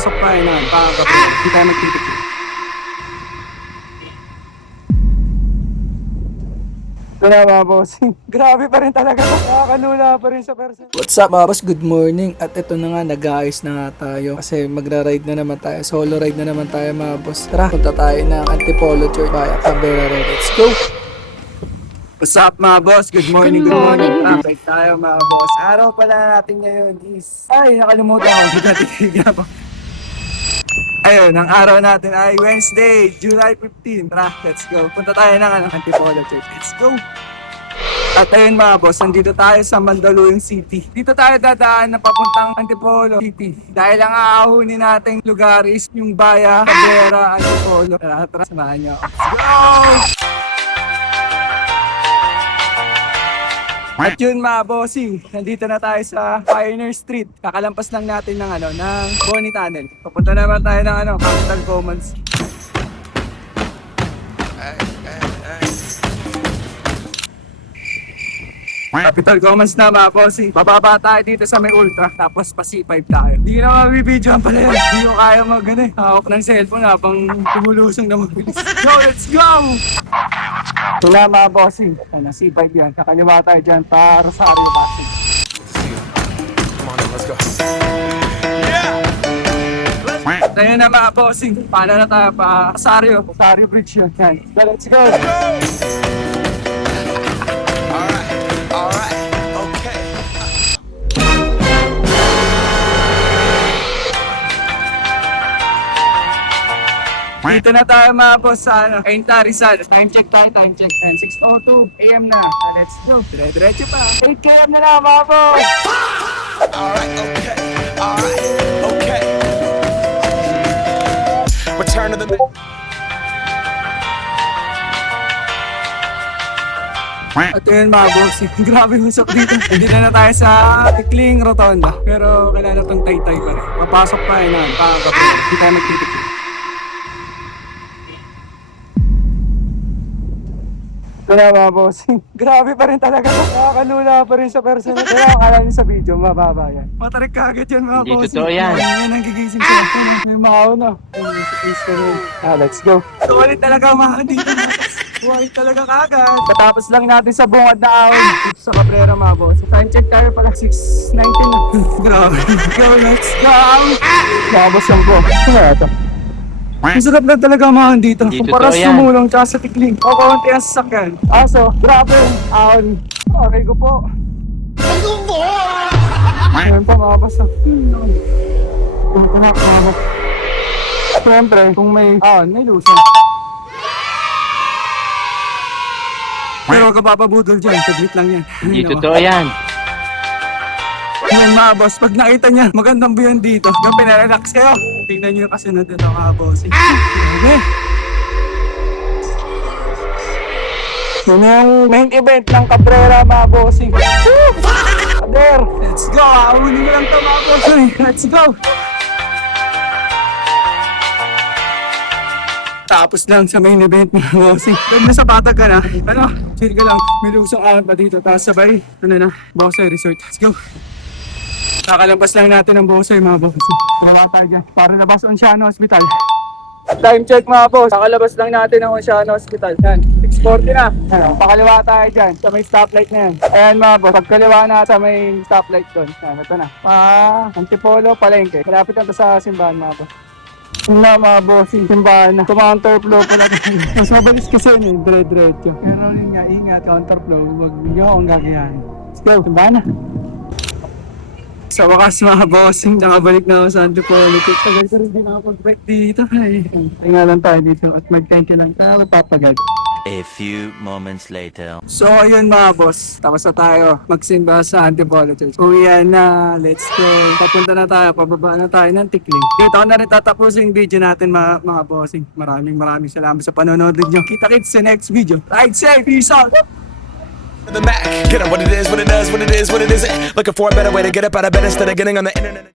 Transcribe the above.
Pasok pa naman, hindi tayo magtitik. Ito na mga bossing. Grabe pa rin talaga. Nakakalula pa rin sa person. What's up mga boss? Good morning. At ito na nga, nag-aayos na nga tayo. Kasi magra-ride na naman tayo. Solo ride na naman tayo mga boss. Tara, punta tayo ng Antipolo Church via Cabrera. Let's go! What's up mga boss? Good morning. Good morning. Ride tayo mga boss. Araw pala natin ngayon is... Ay, nakalimutan ko. Ginatigil pa. Ayun, ang araw natin ay Wednesday, July 15. Tara, let's go. Punta tayo ng Antipolo Church. Let's go! At ayun mga boss, nandito tayo sa Mandaluyong City. Dito tayo dadaan na papuntang Antipolo City. Dahil ang aahunin nating lugar is yung Baya, Cabrera, Antipolo. Tara, samahan nyo. Let's go! At yun mga bossing, nandito na tayo sa Pioneer Street. Kakalampas lang natin ng Bonnie Tunnel. Papunta naman tayo ng Capital Commons. Capital Commons na mga bossing. Bababa tayo dito sa may Ultra, tapos pa C5 tayo. Hindi na mabibidyoan pala yan. Hindi ko kaya hawak ng cellphone habang tumulusong na mabilis. Yo, let's go! Ito na mga bossing. C5 yan. Kakaliwa tayo dyan pa Rosario Pasig. Come on in, let's go. Tayo na mga bossing. Paano na tayo pa Rosario Bridge yan. Let's go! Alright, okay. Dito na tayo mga boss sa Cainta, Rizal. Time check tayo, time check. 6:02 AM na. Let's go. Dire-diretso pa. 8 AM na lang mga boss. Alright, okay. Return to the... At yun mga boss, grabe usap dito. Hindi na tayo sa Tikling Rotonda. Pero kailangan itong tay-tay pa rin. Papasok pa yun naman. Hindi tayo magtitik. Ito na mga bossing. Grabe pa rin talaga. Nakakalula pa rin sa person. Pero akala nyo sa video, mababa yan. Matarik ka agad yan mga Hindi bossing. totoo yan. Yan ang gigising sila. May makaw na. Let's go. Sulit talaga mga dito. Sulit talaga kagad. Katapos lang natin sa bungad na ahon. Dito sa Cabrera mga boss. Time check tayo pala 6:19 na. Grabe. Go, let's go. Labas lang po. Ito na ito. Ang sarap na talaga mahon dito. Hindi Kumpara totoo sa yan. Sumulong tsaka sa Tikling. O kaunti ang sasakyan. Aso, grabe. Ahon. Aray ko po. Ayun pa mga basta. Tumatak mga basta. Siyempre, kung may ahon, may lusa. Pero huwag ka papabudol dyan. Saglit lang yan. Hindi totoo yan. Yan mga boss, pag nakita niya, magandang view dito. Yung pinarelax kayo. Tingnan niyo yung kasunod dito mga boss. Okay. Yun yung main event ng Cabrera mga bossing. Kader, let's go! Ahuli mo lang ito mga bossing. Let's go! Tapos lang sa main event mga bossing. Pag nasa patag ka na, chill ka lang. May lusong ahon pa dito. Tapos sabay, Bosay Resort. Let's go! Kakalabas lang natin ang Bosay mga boss. Wala tayo dyan. Para labas Onciano Hospital. Time check mga boss. Kakalabas lang natin ang Onciano Hospital. Yan. 6:40 na. Yan. Pakaliwa tayo dyan. Sa may stoplight na yan. Ayan mga boss. Pagkaliwa na sa may stoplight doon. Yan. Ito na. Antipolo, Palengke. Malapit lang sa simbahan mga boss. Yun na mga boss. Yung simbahan na. Counterflow pala. Mas mabilis kasi yun. Dire-diretso. Pero yun nga. Ingat. Counterflow. Huwag nyo akong gagayahin. Let's go. Simbahan na. Sa wakas mga bossing, nakabalik na ako sa Antipolo. Tagal ko rin din nakapag-break dito. Tinga lang tayo dito at mag-thank you lang tayo papagad. A few moments later. So ayun mga boss, tapos na tayo magsimba sa Antipolo Church. Uwian na, let's go. Papunta na tayo, pababa na tayo ng Tikling. Dito ako na rin tatapusin yung video natin mga bossing. Maraming salamat sa panonood nyo. Kita-kits sa next video. Ride safe, peace out! The Mac, get up what it is, what it does, what it is, what it isn't. Looking for a better way to get up out of bed instead of getting on the internet.